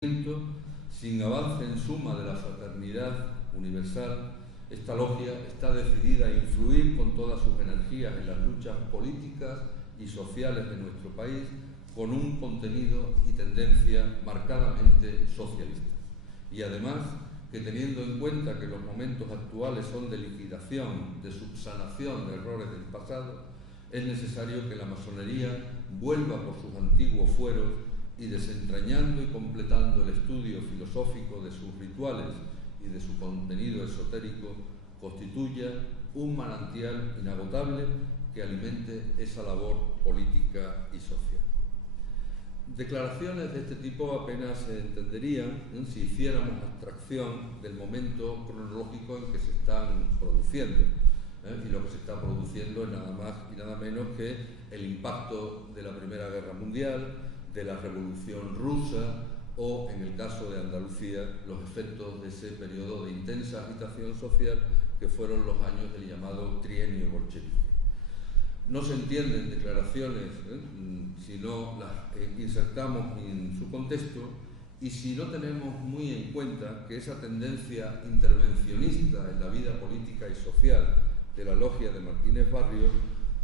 Sin avance en suma de la fraternidad universal, esta logia está decidida a influir con todas sus energías en las luchas políticas y sociales de nuestro país, con un contenido y tendencia marcadamente socialista. Y además, que teniendo en cuenta que los momentos actuales son de liquidación, de subsanación de errores del pasado, es necesario que la masonería vuelva por sus antiguos fueros y, desentrañando y completando el estudio filosófico de sus rituales y de su contenido esotérico, constituya un manantial inagotable que alimente esa labor política y social. Declaraciones de este tipo apenas se entenderían si hiciéramos abstracción del momento cronológico en que se están produciendo. Y lo que se está produciendo es nada más y nada menos que el impacto de la Primera Guerra Mundial, de la Revolución Rusa o, en el caso de Andalucía, los efectos de ese periodo de intensa agitación social que fueron los años del llamado trienio bolchevique. No se entienden declaraciones si no las insertamos en su contexto y si no tenemos muy en cuenta que esa tendencia intervencionista en la vida política y social de la logia de Martínez Barrios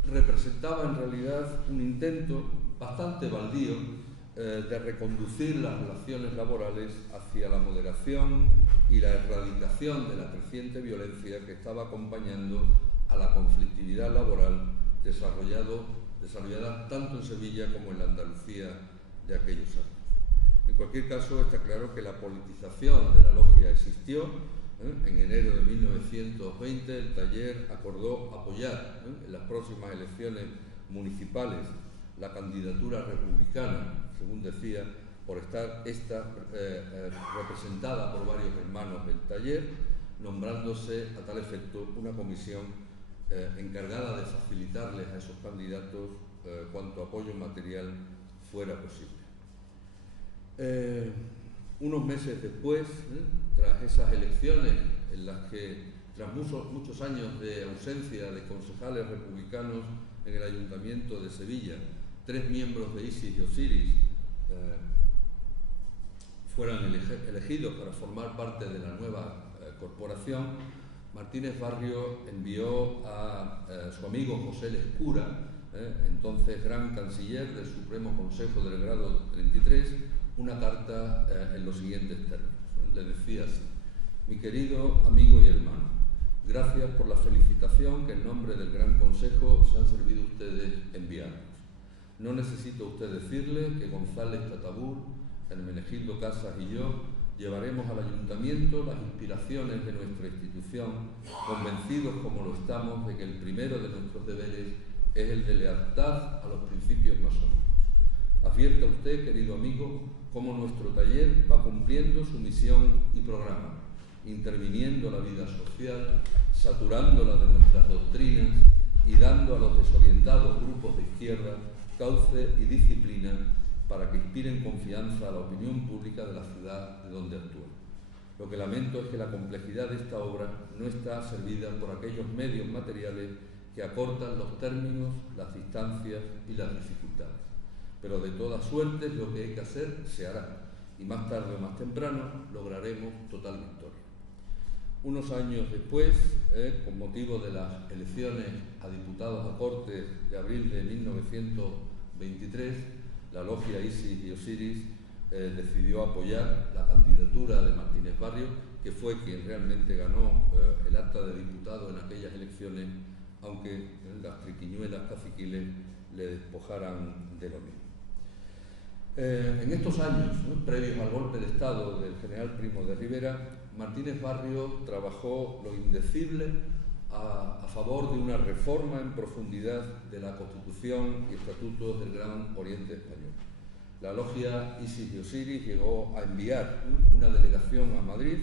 representaba en realidad un intento bastante baldío de reconducir las relaciones laborales hacia la moderación y la erradicación de la creciente violencia que estaba acompañando a la conflictividad laboral desarrollada tanto en Sevilla como en la Andalucía de aquellos años. En cualquier caso, está claro que la politización de la logia existió. En enero de 1920 el taller acordó apoyar en las próximas elecciones municipales la candidatura republicana, según decía, por estar esta representada por varios hermanos del taller, nombrándose a tal efecto una comisión encargada de facilitarles a esos candidatos cuanto apoyo material fuera posible. Unos meses después, tras esas elecciones en las que, tras muchos años de ausencia de concejales republicanos en el Ayuntamiento de Sevilla, 3 miembros de Isis y Osiris fueran elegidos para formar parte de la nueva corporación, Martínez Barrios envió a su amigo José Lescura, entonces gran canciller del Supremo Consejo del Grado 33, una carta en los siguientes términos. Le decía así: mi querido amigo y hermano, gracias por la felicitación que en nombre del Gran Consejo se han servido ustedes enviarnos. No necesito usted decirle que González Tatabur, Hermenegildo Casas y yo llevaremos al Ayuntamiento las inspiraciones de nuestra institución, convencidos como lo estamos de que el primero de nuestros deberes es el de lealtad a los principios masónicos. Advierta usted, querido amigo, cómo nuestro taller va cumpliendo su misión y programa, interviniendo la vida social, saturándola de nuestras doctrinas y dando a los desorientados grupos de izquierda cauce y disciplina para que inspiren confianza a la opinión pública de la ciudad de donde actúan. Lo que lamento es que la complejidad de esta obra no está servida por aquellos medios materiales que acortan los términos, las distancias y las dificultades. Pero de todas suertes lo que hay que hacer se hará, y más tarde o más temprano lograremos total victoria. Unos años después, con motivo de las elecciones a diputados a Cortes de abril de 1923, la logia Isis y Osiris decidió apoyar la candidatura de Martínez Barrios, que fue quien realmente ganó el acta de diputado en aquellas elecciones, aunque las triquiñuelas caciquiles le despojaran de lo mismo. En estos años, previos al golpe de Estado del general Primo de Rivera, Martínez Barrios trabajó lo indecible a favor de una reforma en profundidad de la Constitución y estatutos del Gran Oriente Español. La logia Isis y Osiris llegó a enviar una delegación a Madrid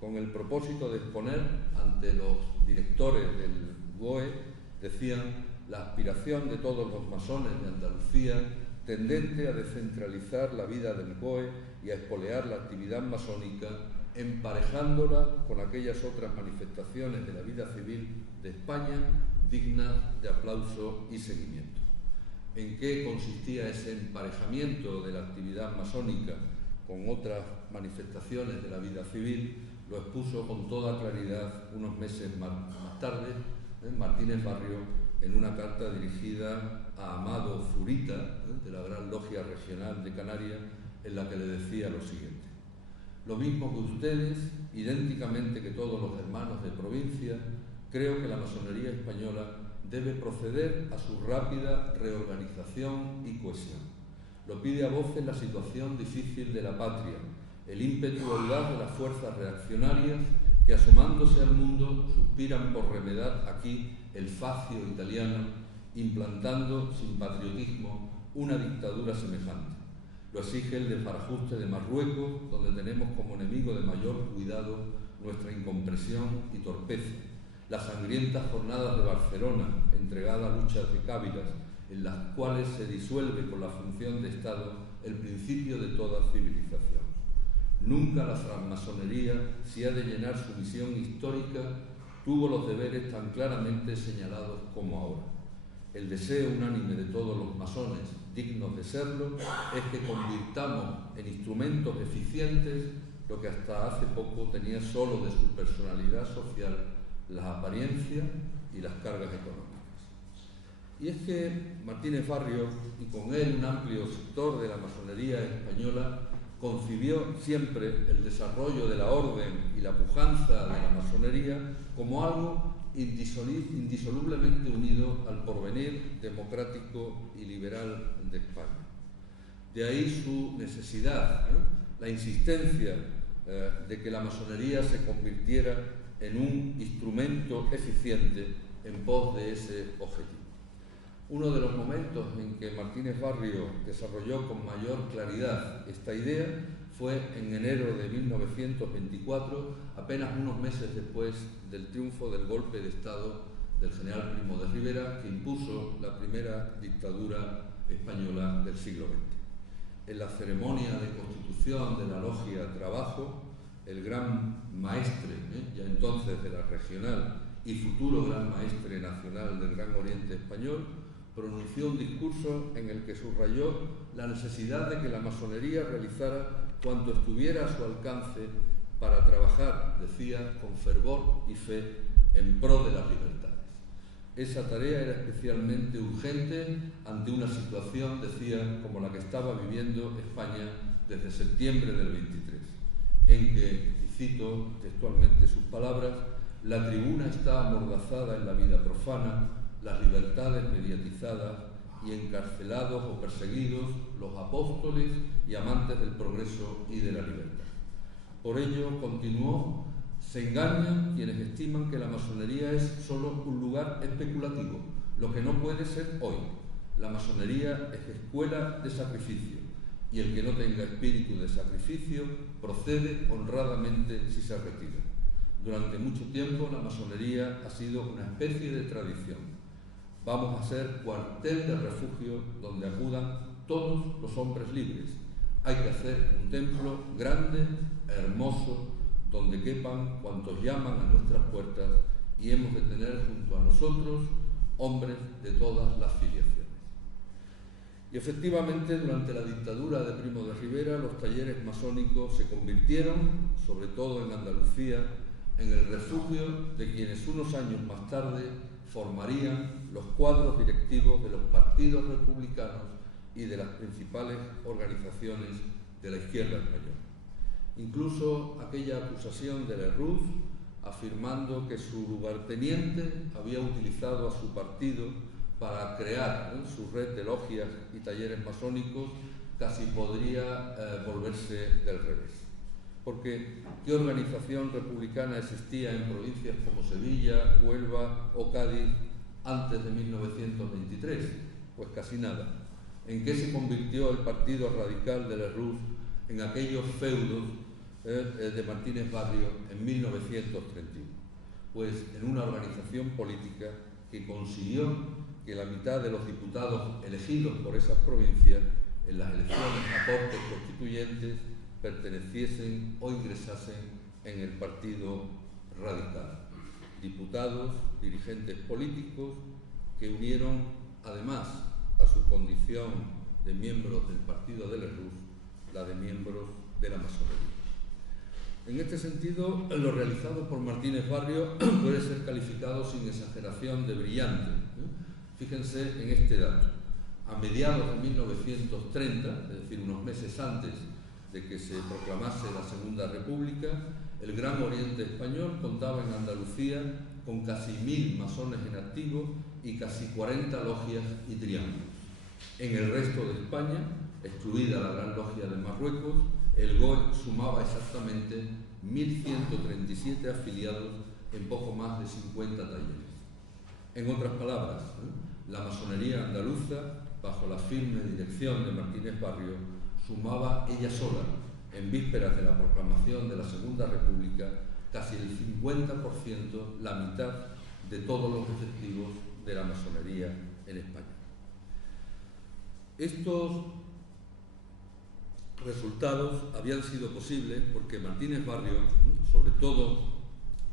con el propósito de exponer ante los directores del GOE, decían, la aspiración de todos los masones de Andalucía tendente a descentralizar la vida del GOE y a espolear la actividad masónica, emparejándola con aquellas otras manifestaciones de la vida civil de España dignas de aplauso y seguimiento. ¿En qué consistía ese emparejamiento de la actividad masónica con otras manifestaciones de la vida civil, lo expuso con toda claridad unos meses más tarde, Martínez Barrio, en una carta dirigida a Amado Zurita, de la Gran Logia Regional de Canarias, en la que le decía lo siguiente: lo mismo que ustedes, idénticamente que todos los hermanos de provincia, creo que la masonería española debe proceder a su rápida reorganización y cohesión. Lo pide a voces la situación difícil de la patria, el ímpetu audaz de las fuerzas reaccionarias que, asomándose al mundo, suspiran por remedar aquí el facio italiano, implantando sin patriotismo una dictadura semejante. Lo exige el desbarajuste de Marruecos, donde tenemos como enemigo de mayor cuidado nuestra incompresión y torpeza. Las sangrientas jornadas de Barcelona, entregada a luchas de cávilas, en las cuales se disuelve con la función de Estado el principio de toda civilización. Nunca la francmasonería, si ha de llenar su misión histórica, tuvo los deberes tan claramente señalados como ahora. El deseo unánime de todos los masones dignos de serlo es que convirtamos en instrumentos eficientes lo que hasta hace poco tenía solo de su personalidad social las apariencias y las cargas económicas. Y es que Martínez Barrio, y con él un amplio sector de la masonería española, concibió siempre el desarrollo de la orden y la pujanza de la masonería como algo indisolublemente unido al porvenir democrático y liberal de España. De ahí su necesidad, la insistencia de que la masonería se convirtiera en un instrumento eficiente en pos de ese objetivo. Uno de los momentos en que Martínez Barrio desarrolló con mayor claridad esta idea fue en enero de 1924, apenas unos meses después del triunfo del golpe de Estado del general Primo de Rivera, que impuso la primera dictadura española del siglo XX. En la ceremonia de constitución de la Logia Trabajo, el gran maestre, ya entonces de la regional y futuro gran maestre nacional del Gran Oriente Español, pronunció un discurso en el que subrayó la necesidad de que la masonería realizara cuanto estuviera a su alcance para trabajar, decía, con fervor y fe en pro de las libertades. Esa tarea era especialmente urgente ante una situación, decía, como la que estaba viviendo España desde septiembre del 23, en que, y cito textualmente sus palabras, la tribuna está amordazada en la vida profana, las libertades mediatizadas y encarcelados o perseguidos los apóstoles y amantes del progreso y de la libertad. Por ello, continuó, se engañan quienes estiman que la masonería es solo un lugar especulativo, lo que no puede ser hoy. La masonería es escuela de sacrificio, y el que no tenga espíritu de sacrificio procede honradamente si se retira. Durante mucho tiempo la masonería ha sido una especie de tradición. Vamos a ser cuartel de refugio donde acudan todos los hombres libres. Hay que hacer un templo grande, hermoso, donde quepan cuantos llaman a nuestras puertas, y hemos de tener junto a nosotros hombres de todas las filiaciones. Y efectivamente, durante la dictadura de Primo de Rivera, los talleres masónicos se convirtieron, sobre todo en Andalucía, en el refugio de quienes unos años más tarde formarían los cuadros directivos de los partidos republicanos y de las principales organizaciones de la izquierda española. Incluso aquella acusación de Lerroux, afirmando que su lugarteniente había utilizado a su partido para crear su red de logias y talleres masónicos, casi podría volverse del revés. Porque ¿qué organización republicana existía en provincias como Sevilla, Huelva o Cádiz antes de 1923? Pues casi nada. ¿En qué se convirtió el Partido Radical de Lerroux en aquellos feudos de Martínez Barrio en 1931? Pues en una organización política que consiguió que la mitad de los diputados elegidos por esas provincias en las elecciones a Cortes Constituyentes perteneciesen o ingresasen en el Partido Radical. Diputados, dirigentes políticos que unieron, además, a su condición de miembros del partido de Lerroux, la de miembros de la masonería. En este sentido, lo realizado por Martínez Barrio puede ser calificado sin exageración de brillante. Fíjense en este dato. A mediados de 1930, es decir, unos meses antes de que se proclamase la Segunda República, el Gran Oriente Español contaba en Andalucía con casi 1000 masones en activo y casi 40 logias y triángulos. En el resto de España, excluida la Gran Logia de Marruecos, el GOE sumaba exactamente 1.137 afiliados en poco más de 50 talleres. En otras palabras, la masonería andaluza, bajo la firme dirección de Martínez Barrio, sumaba ella sola, en vísperas de la proclamación de la Segunda República, casi el 50%, la mitad de todos los efectivos de la masonería en España. Estos resultados habían sido posibles porque Martínez Barrio, sobre todo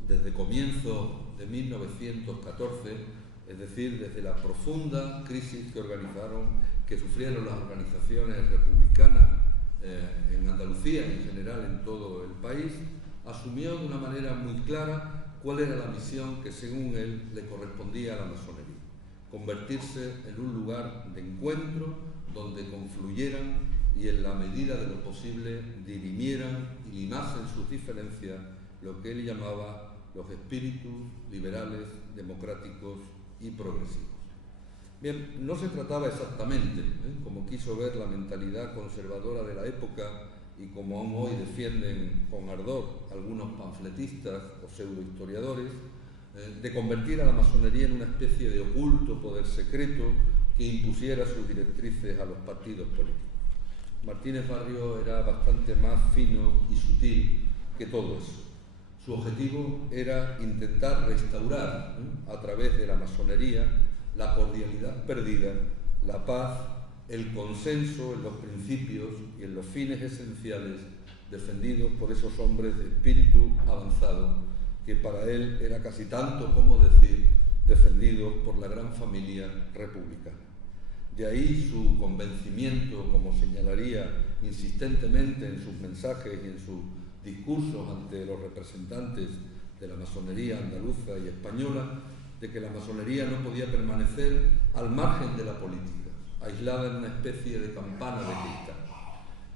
desde comienzos de 1914, es decir, desde la profunda crisis que sufrieron las organizaciones republicanas en Andalucía y en general en todo el país, asumió de una manera muy clara cuál era la misión que según él le correspondía a la masonería: convertirse en un lugar de encuentro donde confluyeran y en la medida de lo posible dirimieran y limasen sus diferencias lo que él llamaba los espíritus liberales, democráticos y progresivos. Bien, no se trataba exactamente, como quiso ver la mentalidad conservadora de la época y como aún hoy defienden con ardor algunos panfletistas o pseudohistoriadores, de convertir a la masonería en una especie de oculto poder secreto que impusiera sus directrices a los partidos políticos. Martínez Barrio era bastante más fino y sutil que todo eso. Su objetivo era intentar restaurar, a través de la masonería, la cordialidad perdida, la paz, el consenso en los principios y en los fines esenciales defendidos por esos hombres de espíritu avanzado que para él era casi tanto como decir defendidos por la gran familia republicana. De ahí su convencimiento, como señalaría insistentemente en sus mensajes y en sus discursos ante los representantes de la masonería andaluza y española, de que la masonería no podía permanecer al margen de la política, aislada en una especie de campana de cristal.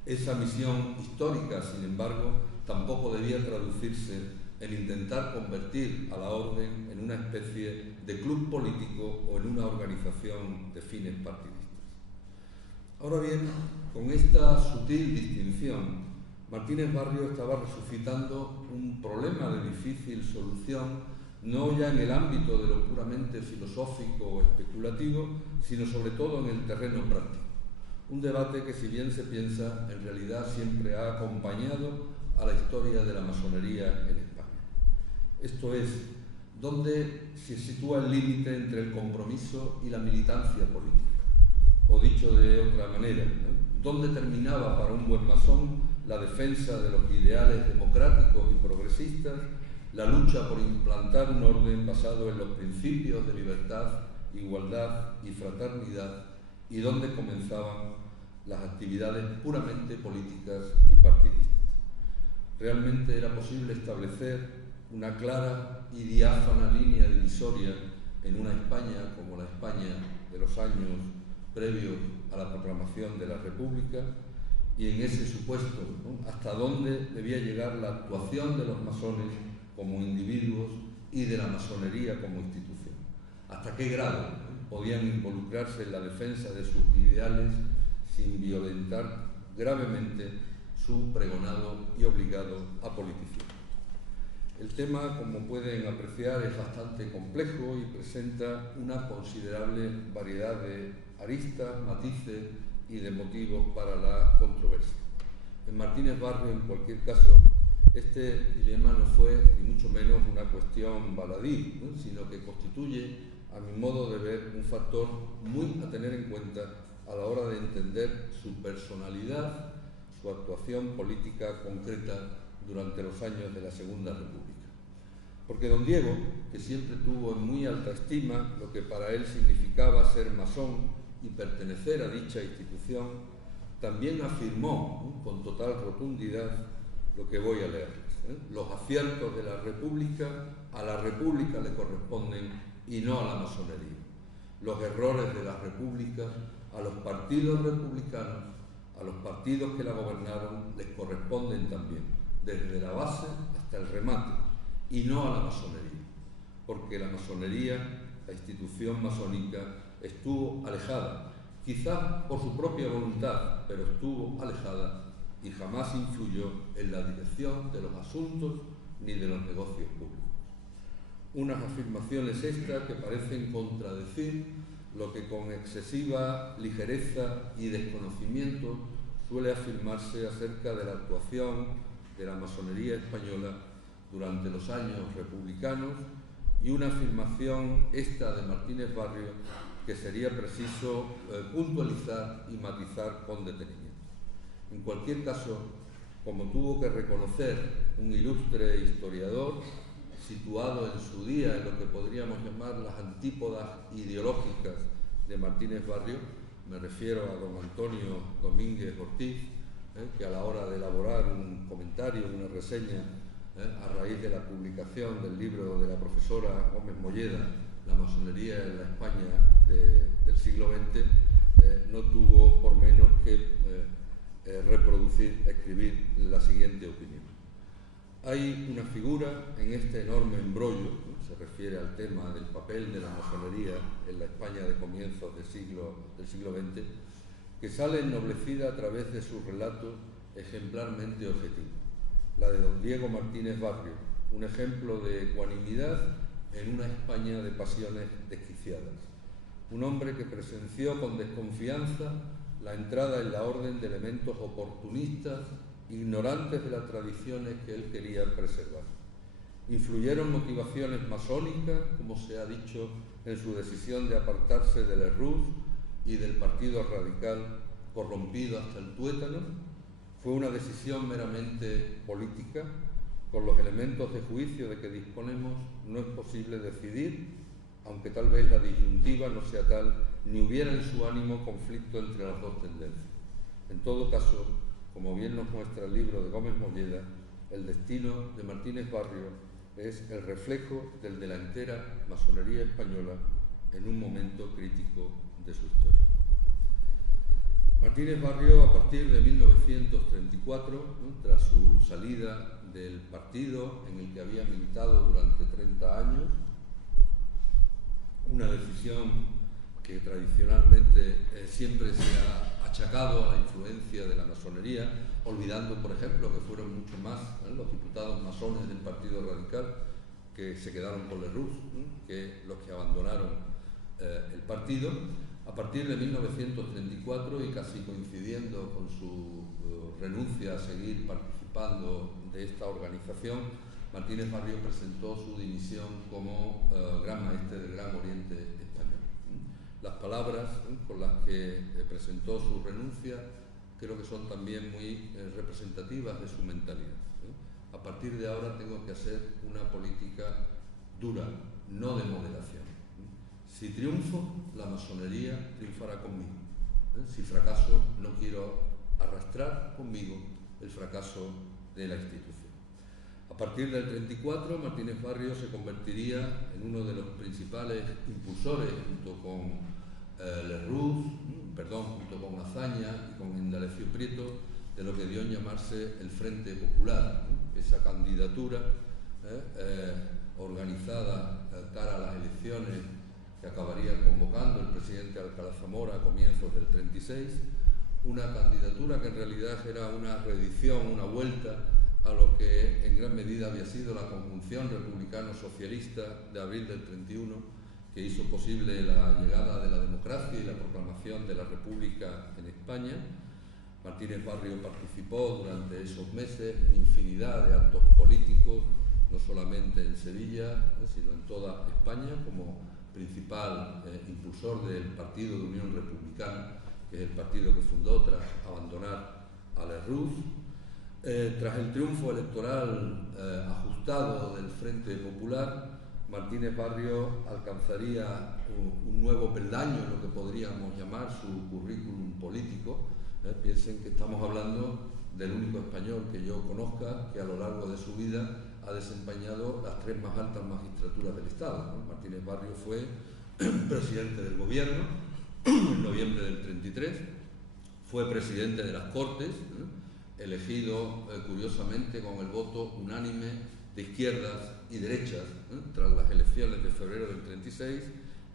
Esa misión histórica, sin embargo, tampoco debía traducirse en intentar convertir a la orden en una especie de club político o en una organización de fines partidistas. Ahora bien, con esta sutil distinción, Martínez Barrio estaba resucitando un problema de difícil solución, no ya en el ámbito de lo puramente filosófico o especulativo, sino sobre todo en el terreno práctico. Un debate que, si bien se piensa, en realidad siempre ha acompañado a la historia de la masonería en España. Esto es, ¿dónde se sitúa el límite entre el compromiso y la militancia política? O dicho de otra manera, ¿dónde terminaba para un buen masón la defensa de los ideales democráticos y progresistas, la lucha por implantar un orden basado en los principios de libertad, igualdad y fraternidad, y dónde comenzaban las actividades puramente políticas y partidistas? ¿Realmente era posible establecer una clara y diáfana línea divisoria en una España como la España de los años previos a la proclamación de la República? Y en ese supuesto, ¿hasta dónde debía llegar la actuación de los masones como individuos y de la masonería como institución? ¿Hasta qué grado podían involucrarse en la defensa de sus ideales sin violentar gravemente su pregonado y obligado apoliticismo? El tema, como pueden apreciar, es bastante complejo y presenta una considerable variedad de aristas, matices y de motivos para la controversia. En Martínez Barrio, en cualquier caso, este dilema no fue ni mucho menos una cuestión baladí, sino que constituye, a mi modo de ver, un factor muy a tener en cuenta a la hora de entender su personalidad, su actuación política concreta durante los años de la Segunda República. Porque don Diego, que siempre tuvo en muy alta estima lo que para él significaba ser masón y pertenecer a dicha institución, también afirmó con total rotundidad lo que voy a leerles. Los aciertos de la República a la República le corresponden y no a la masonería. Los errores de la República a los partidos republicanos, a los partidos que la gobernaron, les corresponden también, desde la base hasta el remate, y no a la masonería, porque la masonería, la institución masónica, estuvo alejada, quizás por su propia voluntad, pero estuvo alejada y jamás influyó en la dirección de los asuntos ni de los negocios públicos. Unas afirmaciones estas que parecen contradecir lo que con excesiva ligereza y desconocimiento suele afirmarse acerca de la actuación de la masonería española durante los años republicanos, y una afirmación esta de Martínez Barrio que sería preciso puntualizar y matizar con detenimiento. En cualquier caso, como tuvo que reconocer un ilustre historiador, situado en su día en lo que podríamos llamar las antípodas ideológicas de Martínez Barrio, me refiero a don Antonio Domínguez Ortiz, que a la hora de elaborar un comentario, una reseña, a raíz de la publicación del libro de la profesora Gómez Molleda, La masonería en la España del siglo XX, no tuvo por menos que escribir la siguiente opinión. Hay una figura en este enorme embrollo, se refiere al tema del papel de la masonería en la España de comienzos del siglo XX, que sale ennoblecida a través de sus relatos ejemplarmente objetivos. La de don Diego Martínez Barrio, un ejemplo de ecuanimidad en una España de pasiones desquiciadas. Un hombre que presenció con desconfianza la entrada en la orden de elementos oportunistas, ignorantes de las tradiciones que él quería preservar. Influyeron motivaciones masónicas, como se ha dicho, en su decisión de apartarse del Erruz y del Partido Radical, corrompido hasta el tuétano. Fue una decisión meramente política. Con los elementos de juicio de que disponemos no es posible decidir, aunque tal vez la disyuntiva no sea tal, ni hubiera en su ánimo conflicto entre las dos tendencias. En todo caso, como bien nos muestra el libro de Gómez Molleda, el destino de Martínez Barrio es el reflejo del de la entera masonería española en un momento crítico de su historia. Martínez Barrio, a partir de 1934, tras su salida del partido en el que había militado durante 30 años, una decisión que tradicionalmente siempre se ha achacado a la influencia de la masonería, olvidando, por ejemplo, que fueron mucho más los diputados masones del Partido Radical que se quedaron con Lerroux que los que abandonaron el partido. A partir de 1934, y casi coincidiendo con su renuncia a seguir participando de esta organización, Martínez Barrio presentó su dimisión como Gran Maestre del Gran Oriente Español. Las palabras con las que presentó su renuncia creo que son también muy representativas de su mentalidad. A partir de ahora tengo que hacer una política dura, no de moderación. Si triunfo, la masonería triunfará conmigo. Si fracaso, no quiero arrastrar conmigo el fracaso de la institución. A partir del 34, Martínez Barrio se convertiría en uno de los principales impulsores, junto con junto con Azaña y con Indalecio Prieto, de lo que dio en llamarse el Frente Popular, esa candidatura organizada cara a las elecciones que acabaría convocando el presidente Alcalá Zamora a comienzos del 36, una candidatura que en realidad era una reedición, una vuelta a lo que en gran medida había sido la conjunción republicano-socialista de abril del 31, que hizo posible la llegada de la democracia y la proclamación de la República en España. Martínez Barrio participó durante esos meses en infinidad de actos políticos, no solamente en Sevilla, sino en toda España, como principal impulsor del Partido de Unión Republicana, que es el partido que fundó tras abandonar a Lerroux. Tras el triunfo electoral ajustado del Frente Popular, Martínez Barrio alcanzaría un nuevo peldaño en lo que podríamos llamar su currículum político, Piensen que estamos hablando del único español que yo conozca que a lo largo de su vida ha desempeñado las 3 más altas magistraturas del Estado, ¿no? Martínez Barrio fue presidente del Gobierno en noviembre del 33, fue presidente de las Cortes, elegido curiosamente con el voto unánime de izquierdas y derechas, tras las elecciones de febrero del 36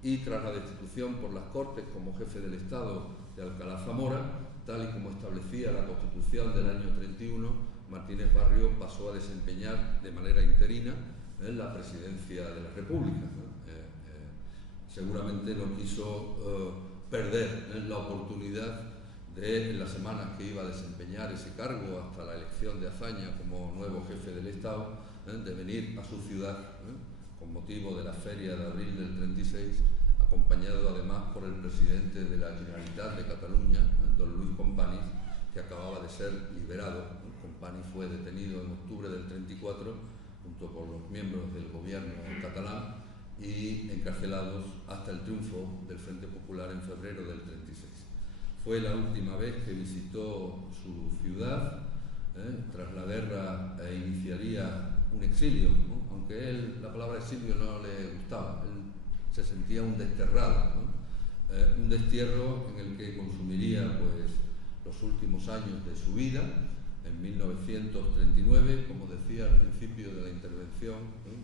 y tras la destitución por las Cortes como jefe del Estado de Alcalá Zamora, tal y como establecía la Constitución del año 31, Martínez Barrio pasó a desempeñar de manera interina la presidencia de la República. Seguramente no quiso perder la oportunidad de, en las semanas que iba a desempeñar ese cargo hasta la elección de Azaña como nuevo jefe del Estado, de venir a su ciudad con motivo de la Feria de Abril del 36, acompañado además por el presidente de la Generalitat de Cataluña, don Luis Companys, que acababa de ser liberado. Companys fue detenido en octubre del 34 junto con los miembros del gobierno catalán y encarcelados hasta el triunfo del Frente Popular en febrero del 36. Fue la última vez que visitó su ciudad. Tras la guerra iniciaría un exilio, ¿no? Aunque él la palabra exilio no le gustaba, él se sentía un desterrado, ¿no? Un destierro en el que consumiría pues los últimos años de su vida. En 1939, como decía al principio de la intervención,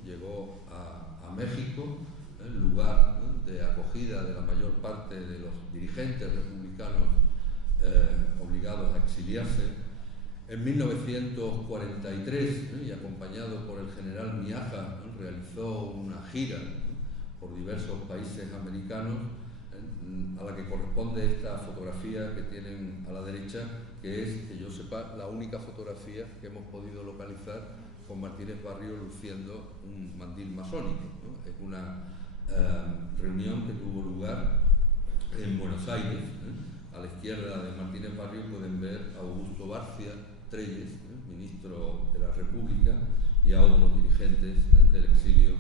llegó a México, lugar de acogida de la mayor parte de los dirigentes republicanos obligados a exiliarse. En 1943, y acompañado por el general Miaja, realizó una gira por diversos países americanos, a la que corresponde esta fotografía que tienen a la derecha, que es, que yo sepa, la única fotografía que hemos podido localizar con Martínez Barrio luciendo un mandil masónico, ¿no? Es una reunión que tuvo lugar en Buenos Aires. A la izquierda de Martínez Barrio pueden ver a Augusto Barcia Trelles, ministro de la República, y a otros dirigentes del exilio,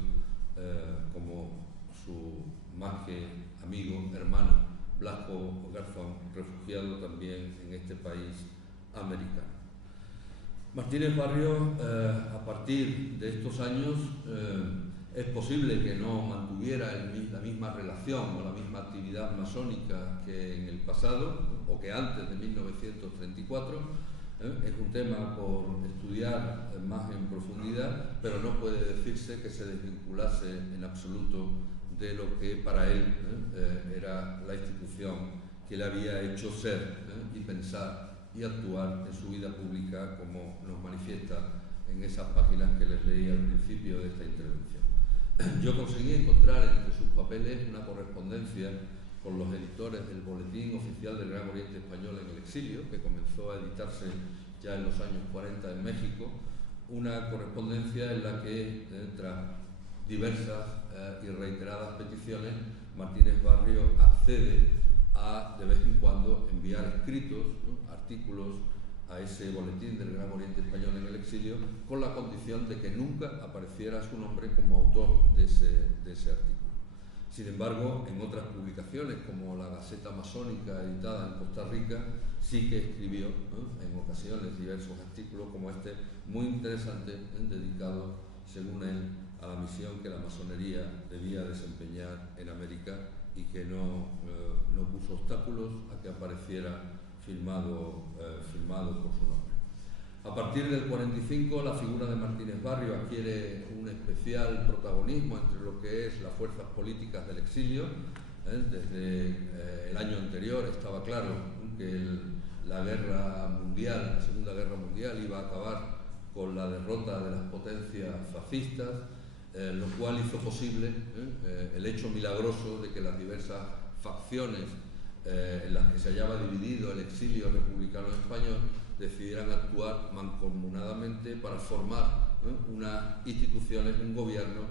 como su más que amigo, hermano, Blasco Garzón, refugiado también en este país americano. Martínez Barrio, a partir de estos años, es posible que no mantuviera la misma relación o la misma actividad masónica que en el pasado, ¿no? O que antes de 1934. Es un tema por estudiar más en profundidad, pero no puede decirse que se desvinculase en absoluto de lo que para él era la institución que le había hecho ser y pensar y actuar en su vida pública, como nos manifiesta en esas páginas que les leí al principio de esta intervención. Yo conseguí encontrar entre sus papeles una correspondencia con los editores del Boletín Oficial del Gran Oriente Español en el Exilio, que comenzó a editarse ya en los años 40 en México, una correspondencia en la que, tras diversas y reiteradas peticiones, Martínez Barrio accede a, de vez en cuando, enviar escritos, ¿no? Artículos a ese Boletín del Gran Oriente Español en el Exilio, con la condición de que nunca apareciera su nombre como autor de ese artículo. Sin embargo, en otras publicaciones, como la Gaceta Masónica editada en Costa Rica, sí que escribió, ¿no?, en ocasiones diversos artículos como este, muy interesante, dedicado, según él, a la misión que la masonería debía desempeñar en América, y que no puso obstáculos a que apareciera firmado por su nombre. A partir del 45, la figura de Martínez Barrio adquiere un especial protagonismo entre lo que es las fuerzas políticas del exilio. Desde el año anterior estaba claro que la guerra mundial, la Segunda Guerra Mundial, iba a acabar con la derrota de las potencias fascistas, lo cual hizo posible el hecho milagroso de que las diversas facciones en las que se hallaba dividido el exilio republicano español decidieran actuar mancomunadamente para formar unas instituciones, un gobierno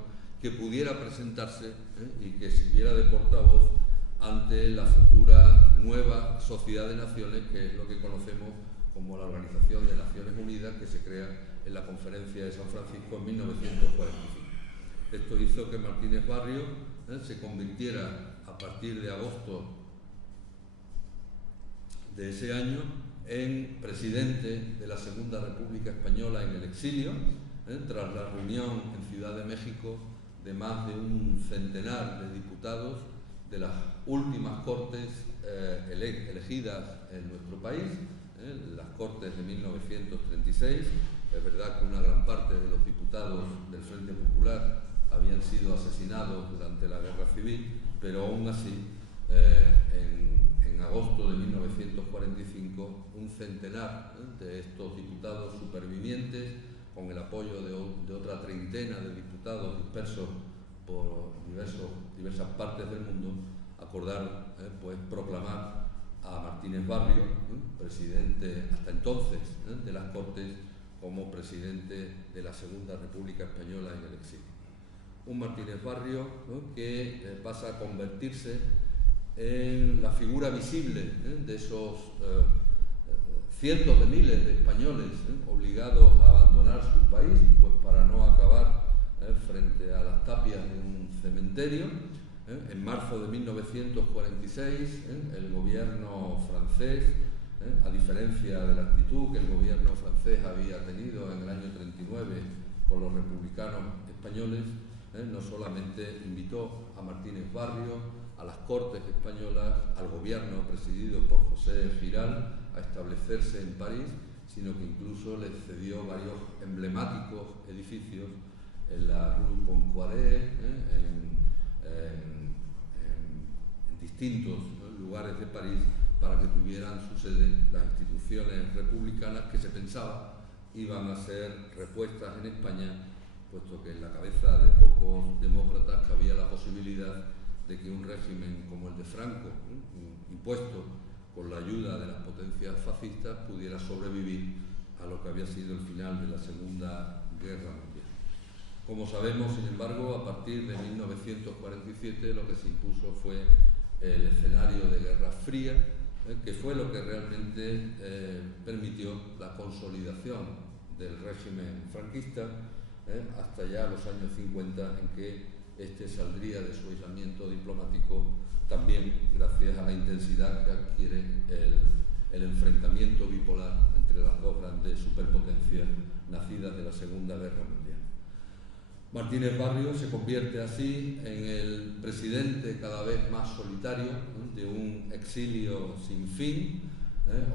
que pudiera presentarse y que sirviera de portavoz ante la futura nueva sociedad de naciones, que es lo que conocemos como la Organización de Naciones Unidas, que se crea en la Conferencia de San Francisco en 1945. Esto hizo que Martínez Barrio se convirtiera, a partir de agosto de ese año, en presidente de la Segunda República Española en el exilio, tras la reunión en Ciudad de México de más de un centenar de diputados de las últimas Cortes elegidas en nuestro país, las Cortes de 1936. Es verdad que una gran parte de los diputados del Frente Popular habían sido asesinados durante la Guerra Civil, pero aún así, en agosto de 1945, un centenar de estos diputados supervivientes, con el apoyo de otra treintena de diputados dispersos por diversas partes del mundo, acordaron pues proclamar a Martínez Barrio, presidente hasta entonces de las Cortes, como presidente de la Segunda República Española en el exilio. Un Martínez Barrio que pasa a convertirse en la figura visible de esos cientos de miles de españoles obligados a abandonar su país pues para no acabar frente a las tapias de un cementerio. En marzo de 1946, el gobierno francés, a diferencia de la actitud que el gobierno francés había tenido en el año 39 con los republicanos españoles, no solamente invitó a Martínez Barrio, a las Cortes españolas, al gobierno presidido por José Giral, a establecerse en París, sino que incluso les cedió varios emblemáticos edificios en la Rue Poincaré, en distintos lugares de París, para que tuvieran su sede las instituciones republicanas que se pensaba iban a ser repuestas en España, puesto que en la cabeza de pocos demócratas cabía la posibilidad de que un régimen como el de Franco, impuesto con la ayuda de las potencias fascistas, pudiera sobrevivir a lo que había sido el final de la Segunda Guerra Mundial. Como sabemos, sin embargo, a partir de 1947 lo que se impuso fue el escenario de Guerra Fría, que fue lo que realmente permitió la consolidación del régimen franquista hasta ya los años 50, en que este saldría de su aislamiento diplomático, también gracias a la intensidad que adquiere el enfrentamiento bipolar entre las dos grandes superpotencias nacidas de la Segunda Guerra Mundial. Martínez Barrio se convierte así en el presidente cada vez más solitario de un exilio sin fin,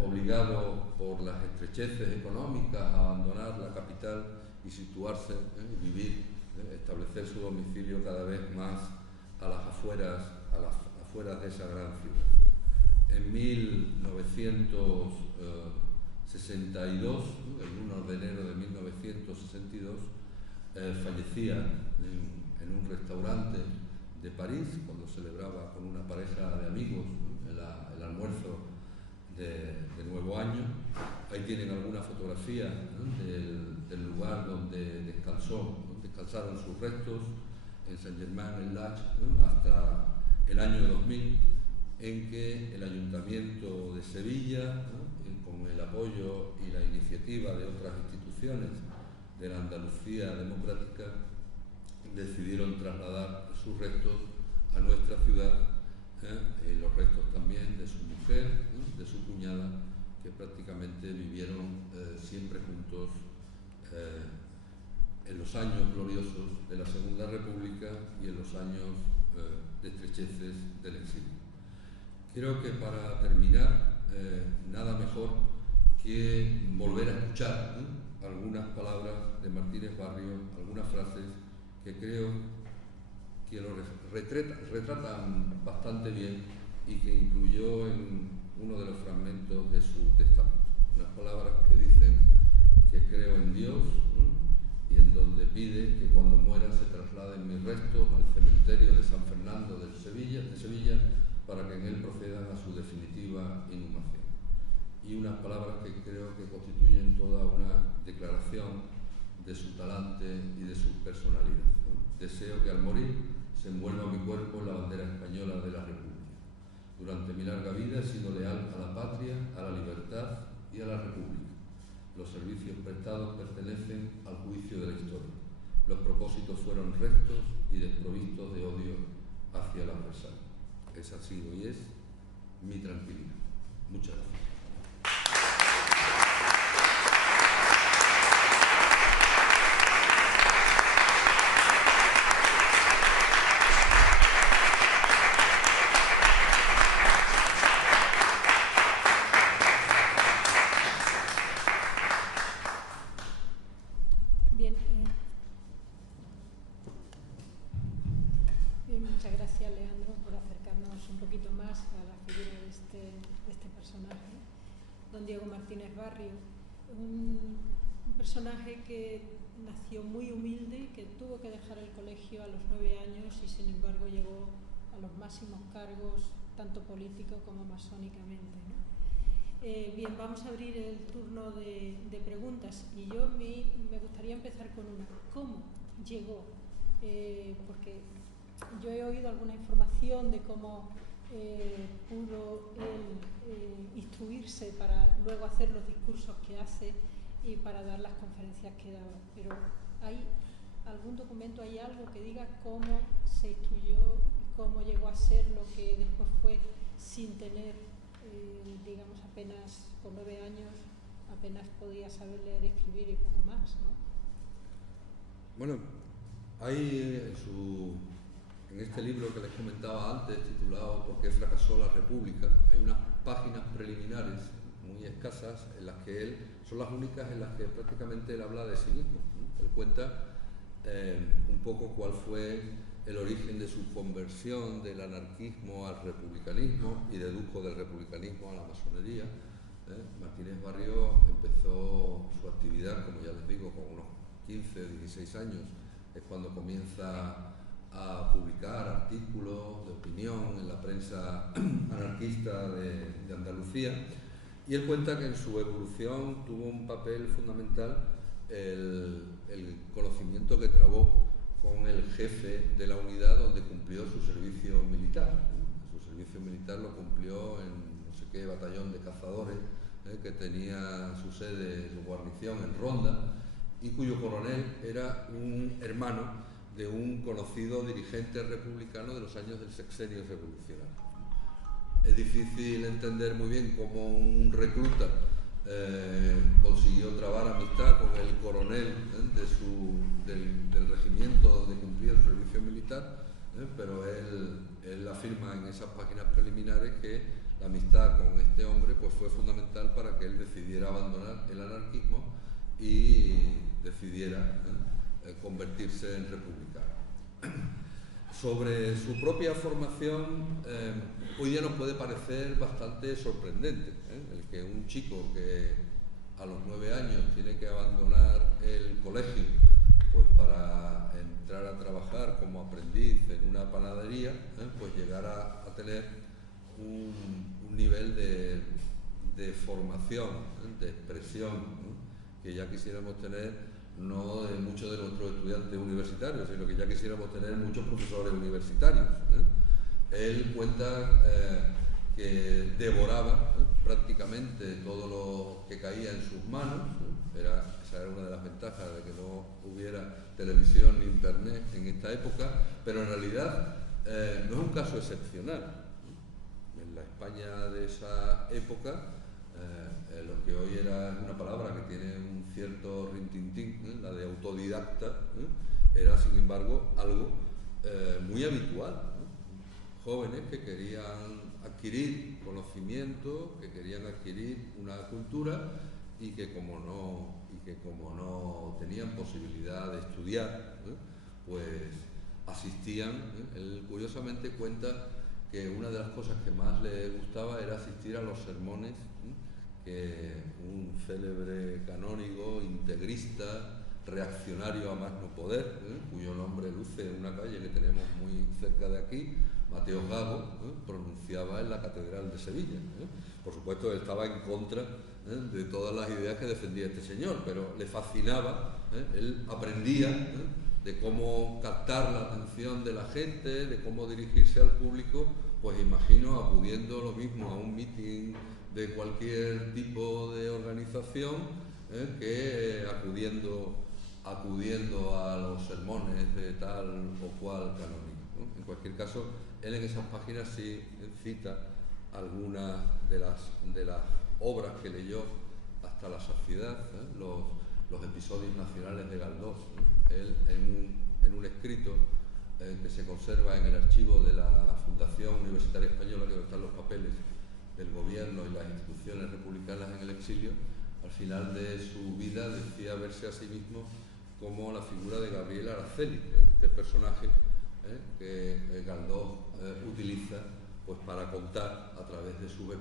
obligado por las estrecheces económicas a abandonar la capital y situarse, vivir, establecer su domicilio cada vez más a las afueras de esa gran ciudad. En 1962, el 1 de enero de 1962, fallecía en un restaurante de París cuando celebraba con una pareja de amigos el almuerzo de Nuevo Año. Ahí tienen alguna fotografía del lugar donde descansaron sus restos, en Saint-Germain-en-Laye, hasta el año 2000, en que el Ayuntamiento de Sevilla, con el apoyo y la iniciativa de otras instituciones de la Andalucía democrática, decidieron trasladar sus restos a nuestra ciudad, los restos también de su mujer, de su cuñada, que prácticamente vivieron siempre juntos en los años gloriosos de la Segunda República y en los años de estrecheces del exilio. Creo que para terminar, nada mejor que volver a escuchar algunas palabras de Martínez Barrio, algunas frases que creo que lo retratan bastante bien y que incluyó en uno de los fragmentos de su testamento. Unas palabras que dicen que creo en Dios, y en donde pide que cuando muera se trasladen mis restos al cementerio de San Fernando de Sevilla, para que en él procedan a su definitiva inhumación. Y unas palabras que creo que constituyen toda una declaración de su talante y de su personalidad. Deseo que al morir se envuelva mi cuerpo en la bandera española de la República. Durante mi larga vida he sido leal a la patria, a la libertad y a la República. Los servicios prestados pertenecen al juicio de la historia. Los propósitos fueron rectos y desprovistos de odio hacia el adversario. Esa ha sido y es mi tranquilidad. Muchas gracias. gracias, Leandro, por acercarnos un poquito más a la figura de este personaje, don Diego Martínez Barrio. Un personaje que nació muy humilde, que tuvo que dejar el colegio a los 9 años y sin embargo llegó a los máximos cargos, tanto políticos como masónicamente, ¿no? Bien, vamos a abrir el turno de preguntas y me gustaría empezar con una. ¿Cómo llegó? Porque yo he oído alguna información de cómo pudo él instruirse para luego hacer los discursos que hace y para dar las conferencias que daba. Pero ¿hay algún documento, hay algo que diga cómo se instruyó y cómo llegó a ser lo que después fue sin tener, digamos, apenas con 9 años, apenas podía saber leer y escribir y poco más, ¿no? Bueno, hay en este libro que les comentaba antes, titulado ¿Por qué fracasó la República?, hay unas páginas preliminares muy escasas en las que él, son las únicas en las que prácticamente él habla de sí mismo, ¿no? Él cuenta un poco cuál fue el origen de su conversión del anarquismo al republicanismo y dedujo del republicanismo a la masonería. Martínez Barrio empezó su actividad, como ya les digo, con unos 15, 16 años, es cuando comienza a publicar artículos de opinión en la prensa anarquista de Andalucía, y él cuenta que en su evolución tuvo un papel fundamental el conocimiento que trabó con el jefe de la unidad donde cumplió su servicio militar. Su servicio militar lo cumplió en no sé qué batallón de cazadores, que tenía su sede, su guarnición en Ronda, y cuyo coronel era un hermano de un conocido dirigente republicano de los años del sexenio revolucionario. Es difícil entender muy bien cómo un recluta consiguió trabar amistad con el coronel del regimiento donde cumplía el servicio militar, pero él afirma en esas páginas preliminares que la amistad con este hombre pues fue fundamental para que él decidiera abandonar el anarquismo y decidiera convertirse en republicano. Sobre su propia formación, hoy día nos puede parecer bastante sorprendente, el que un chico que a los 9 años tiene que abandonar el colegio pues para entrar a trabajar como aprendiz en una panadería, pues llegara a tener un nivel de formación, de expresión, que ya quisiéramos tener no de muchos de nuestros estudiantes universitarios, sino que ya quisiéramos tener muchos profesores universitarios. Él cuenta que devoraba prácticamente todo lo que caía en sus manos. Esa era una de las ventajas de que no hubiera televisión ni internet en esta época, pero en realidad no es un caso excepcional. En la España de esa época, lo que hoy era una palabra que tiene un cierto rintintín, la de autodidacta, era sin embargo algo muy habitual. Jóvenes que querían adquirir conocimiento, que querían adquirir una cultura y que como no tenían posibilidad de estudiar, pues asistían. Él curiosamente cuenta que una de las cosas que más le gustaba era asistir a los sermones que un célebre canónigo, integrista, reaccionario a más no poder, cuyo nombre luce en una calle que tenemos muy cerca de aquí, Mateo Gago, pronunciaba en la Catedral de Sevilla. Por supuesto, él estaba en contra de todas las ideas que defendía este señor, pero le fascinaba, él aprendía de cómo captar la atención de la gente, de cómo dirigirse al público, pues imagino acudiendo lo mismo a un mitin de cualquier tipo de organización que acudiendo a los sermones de tal o cual canónigo, ¿no? En cualquier caso, él en esas páginas sí cita algunas de las obras que leyó hasta la saciedad, los episodios nacionales de Galdós, ¿no? Él en un escrito que se conserva en el archivo de la Fundación Universitaria Española, que están los papeles del gobierno y las instituciones republicanas en el exilio, al final de su vida decía verse a sí mismo como la figura de Gabriel Araceli, este personaje que Galdós utiliza pues, para contar a través de sus